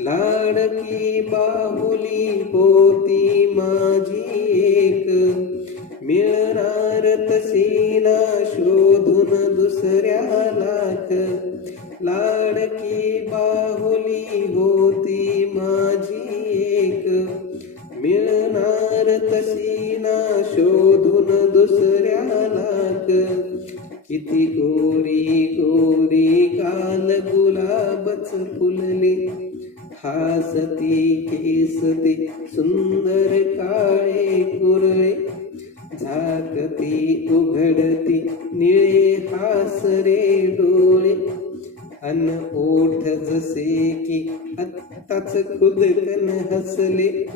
लाडकी बाहुली होती माझी एक. मिळणार तसीना शोधून दुसऱ्या लाख. लाडकी बाहुली होती माझी एक. मिळणार तसीना शोधून दुसऱ्या लाख. किती गोरी गोरी काल गुलाबच फुलले. हासती केसते सुंदर काळे कुरळे. झाकती उघडती निळे हासरे डोळे. अन ओठ जसे की आत्ताच खुदकन हसले.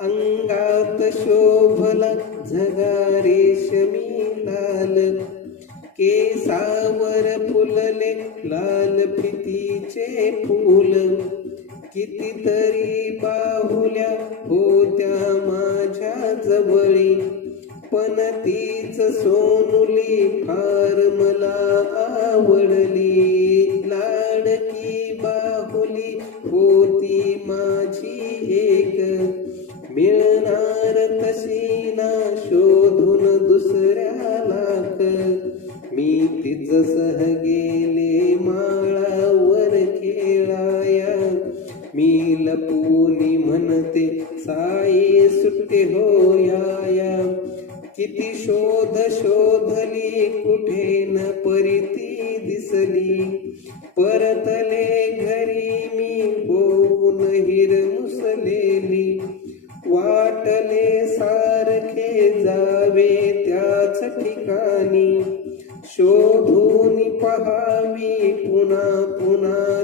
अंगात शोभला जगा रेशमी लाल. केसावर फुलले लाल फितीचे फूल. कितीतरी पाहुल्या होत्या माझ्या जवळी. पण तीच सोनुली फार मला आवडली. लाडकी बाहुली होती माझी एक. मिळणार तशी ना शोधून दुसऱ्या लाख मी तिच सह गेले मा मी लपूनी म्हणते साई सुट्टे होया किती शोध शोधली कुठे न परिती दिसली. परतले घरी मी होऊन हिर मुसलेली. वाटले सारखे जावे त्याच ठिकाणी. शोधून पहावी पुन्हा पुन्हा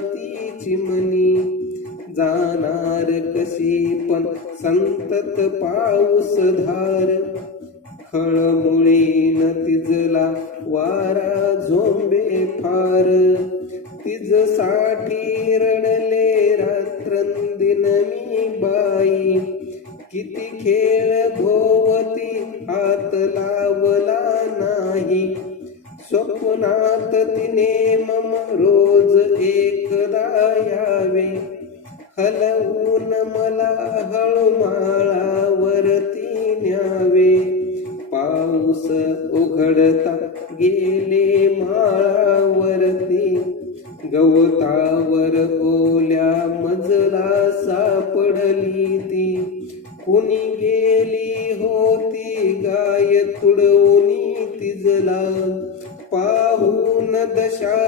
संतत पाऊस धार. खळमुळी न तिजला वारा झोंबे फार. तिजसाठी रडले रात्रंदिन मी बाई. किती खेळ भोवती हात लावला नाही. स्वप्नात तिने मम रोज एकदा यावे. हलवून मला हळमाळावरती न्यावे. पाऊस उघडता गेले माळावरती. गवतावर ओल्या मजला सापडली ती. कुणी गेली होती गाय तुडवून तिजला. पाहून दशा